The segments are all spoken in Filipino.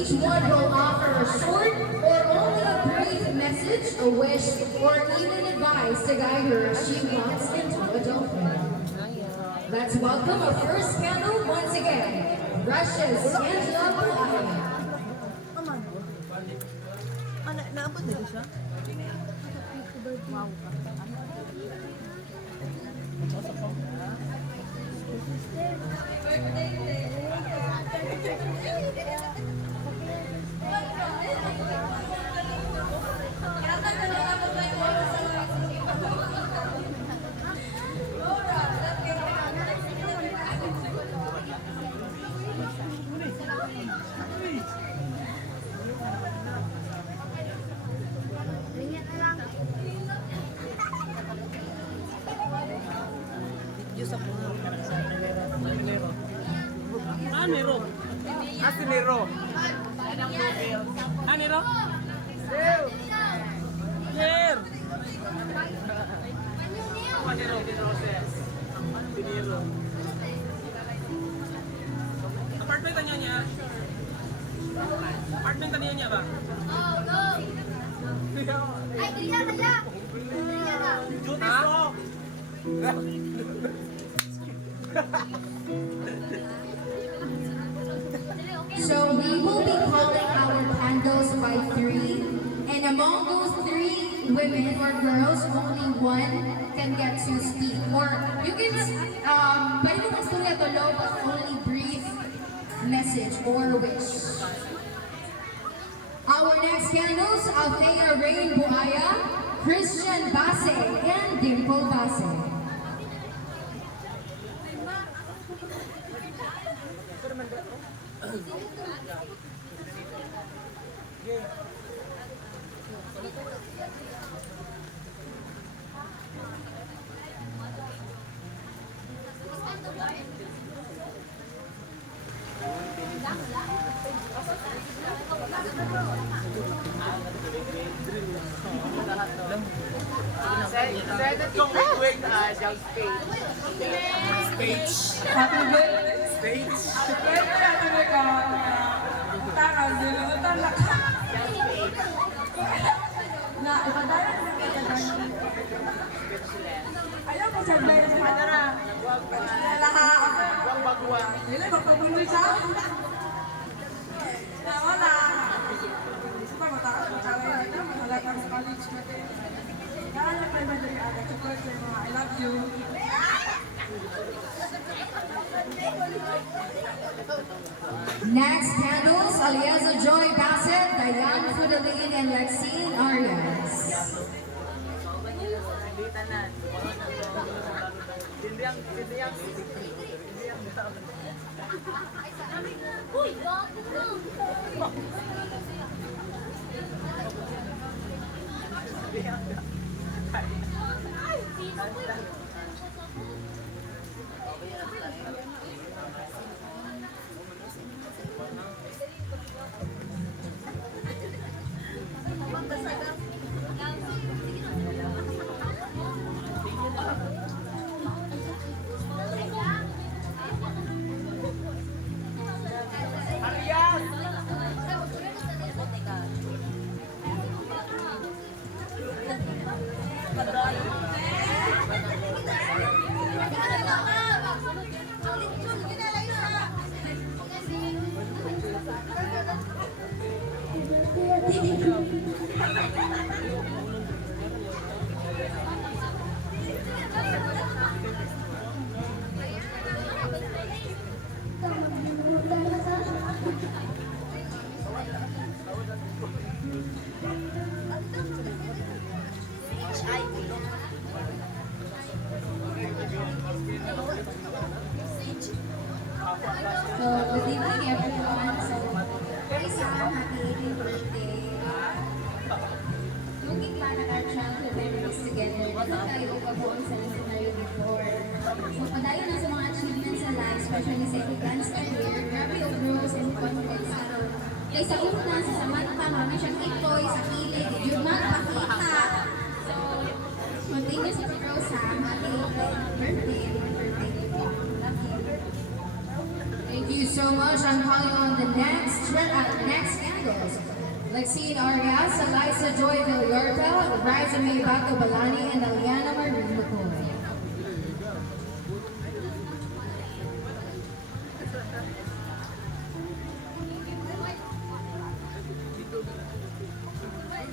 Each one will offer a short or only a brief message, a wish, or even advice to guide her as she walks into adulthood. Let's welcome our first panel once again, Russia's Angela Buhay. Naabot na siya? Wow. Diyos ako Nero. Nero. Si Nero. Nero? Nero. Nero. Nero. Si Nero. Apartment niya. Apartment niya ba? Ay, kaya kaya. Judy Song. So we will be calling our candles by three, and among those three women or girls, only one can get to speak. Or you can pwede mo magstuloy ito low, but only brief message or wish. Our next candles, Althea Rain Buaya, Christian Base, and Dimple Base. Second kong wait siyang stage. Stage. Stage. Ayaw ko sa mga sa madara. Huwag bagwa. Dili magpabuloy sa. Wala. Sa mataas ko sa kaya na mahalaga sa college natin. Kaya kay madali aga support sa mga I love you. Next candles, Aliaza Joy Bassett, Diane Fudalin, and Lexine Arias. Uy, gago na. So, good evening everyone. So, isang happy 18th birthday. Looking back at our childhood memories together, dito tayo upabuon sa scenario before. So, padayon na sa mga achievements sa life, especially sa dance career, grabe yung growth and confidence karon. Kaya sa una, sa Samantha, mami siyang itoy, sa kilig, yung magpakita. So, continue sa Rose ha, happy 18th birthday. Thank you so much. I'm calling on the next Lexine Arias, Eliza Joy Villarta, Riza May Baco Balani, and Aliana Marie McCoy.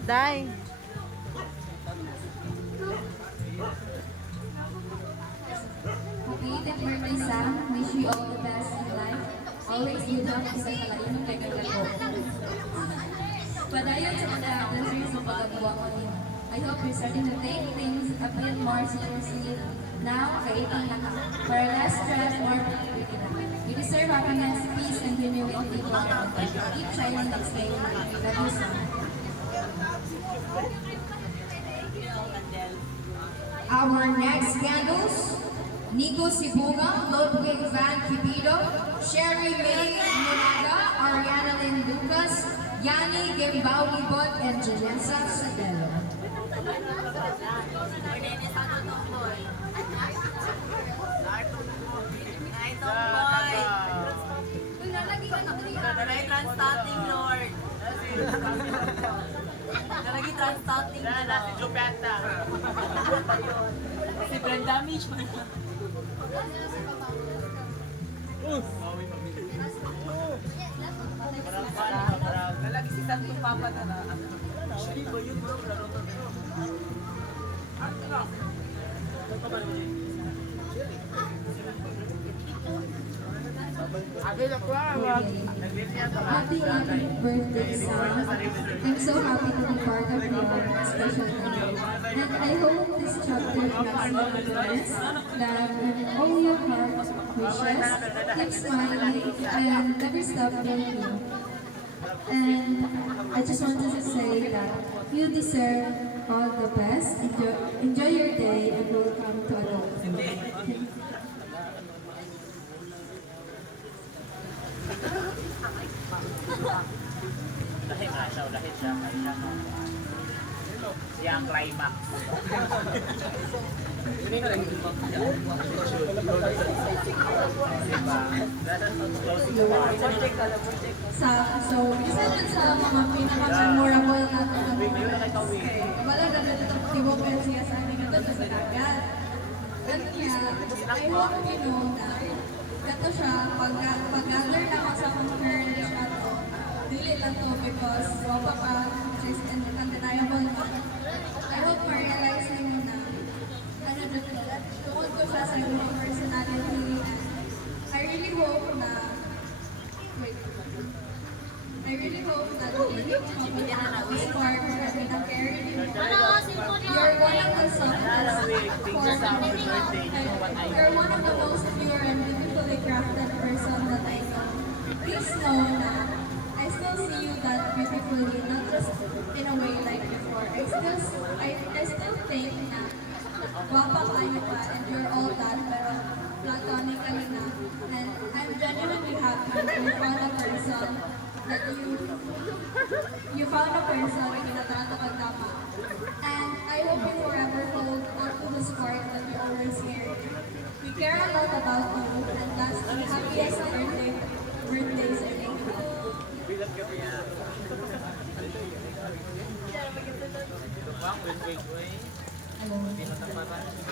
Day. Happy birthday, Sam. Wish you all the best in life. Always good luck sa kalainong kagagago. Padayon sa mga dancers sa pagkagawa mo niyo. I hope you're starting to take things a bit more seriously now, kay 18 na ka. Para less stress, more productivity na. You deserve happiness, peace, and genuine people around you. Keep shining and stay alive. Love you, Sam. Our next candles, Nico Sibuga, Ludwig Van Kibido, Sherry May Monaga, Ariana Lynn Lucas, Yani Gimbao-Libot, and Janessa Sadelo. Nalagi transtating, Lord. Nalagi transtating na lang. Si Jupeta. Si Brenda Mitch. Nalagi si Santo Papa na na. Happy birthday, Sam. I'm so happy to be part of your special day. And I hope this chapter has many words that all your heart wishes, keep smiling, and never stop dreaming. And I just wanted to say that you deserve all the best. Enjoy your day and welcome to adulthood. Dahil siya. Siya ang climax. So, isa dun sa mga pinaka-memorable na wala na dito tibukan siya sa amin ito sa dagat. Ganun niya, I hope you know na ito siya, pag-gather na ako sa conference ato, dili lang to because wapa pa, which is undeniable. I hope ma-realize niyo na ano dito, tungkol ko siya sa mga personality. I really hope na this part na pinag-carry niyo. You're one of the you're one of the most pure and beautifully crafted person that I know. Please know na I still see you that beautifully, not just in a way like before. I still think na guwapa kayo pa and you're all that, pero platonically na. And I'm genuinely happy that you found a person that you found a person na kinatrato kang tama. And I hope you forever hold on to the spark that you always carry. We care a lot about you, and that's the happiest birthdays I think. Hello.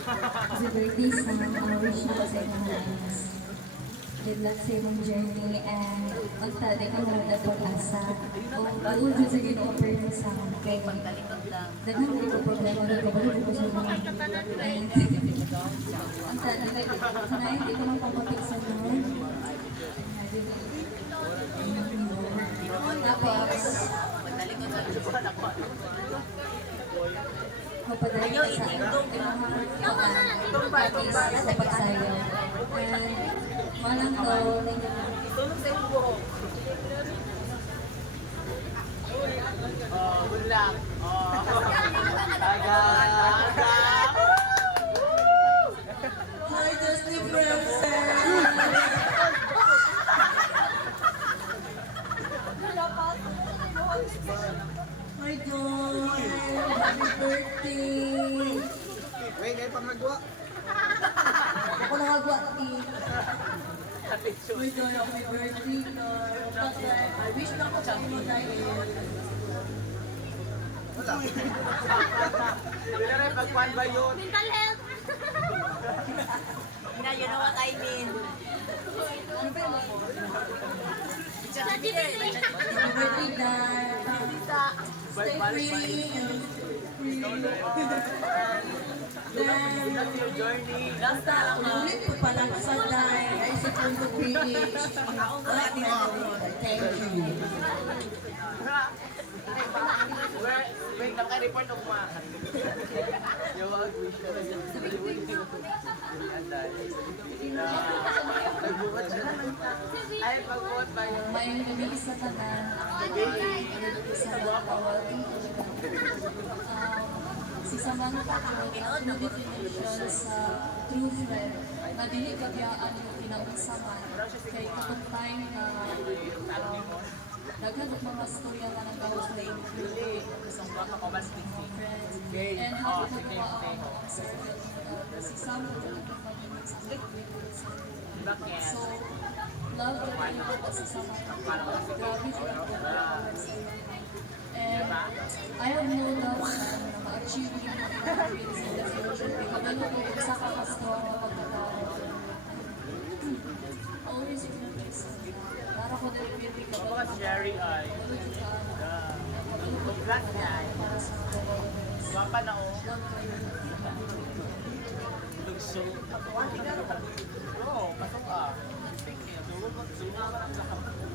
Happy birthday sa mga wish na sa inyong lives. Good luck sa inyong journey and magtali ka na na pag-asa. O maludo sa gino-offer mo sa akin. Kaya daghan ko ko problema na kabalik ko sa mga and ang tali na hindi ko lang papatik sa noon. Tapos mapadali ka sa sa pagsayaw. And walang to Good luck. Hi, Dusty Francis! Hi, John! Happy birthday! Wait, kayo pang nagwa. Ako nangagwa, Hi, John! Happy birthday, Lord! wish lang ko sa inyo dahil Hindi na rin pagkuhan ba yun? Mental health. You know what I mean? Sa GBC. birthday dad, stay free and then That's your journey. basta ulit ko palang sa dahil ay sa punto PH. Thank you. Wait, naka-report ako mga. Yung wag wish ko. Nagbuhat siya. Ay, pagbuhat ba yun? May nabigis na tanan. Sa mga kawalting si Samantha true definition sa true friend na dili kabyaan yung pinag-usapan kay itong time na daghan og mga storya nga nagdaos na include Isang baka pabasting si friends and how to mga circle si Samantha Bakit? so love the people kasi Samantha grabe sila and I have no doubt na ma-achieve yung mga dreams in the future. Kabalo ko kung sa kaka-strong na pagkatao. Always remember something. Para ko din pili ka Mga Sherry ay. Black niya ay. para sa mga Guwapa na oh. love kayo. Lugso. Bro, pasok ka. Thank you. Dugo mo. Dugo mo.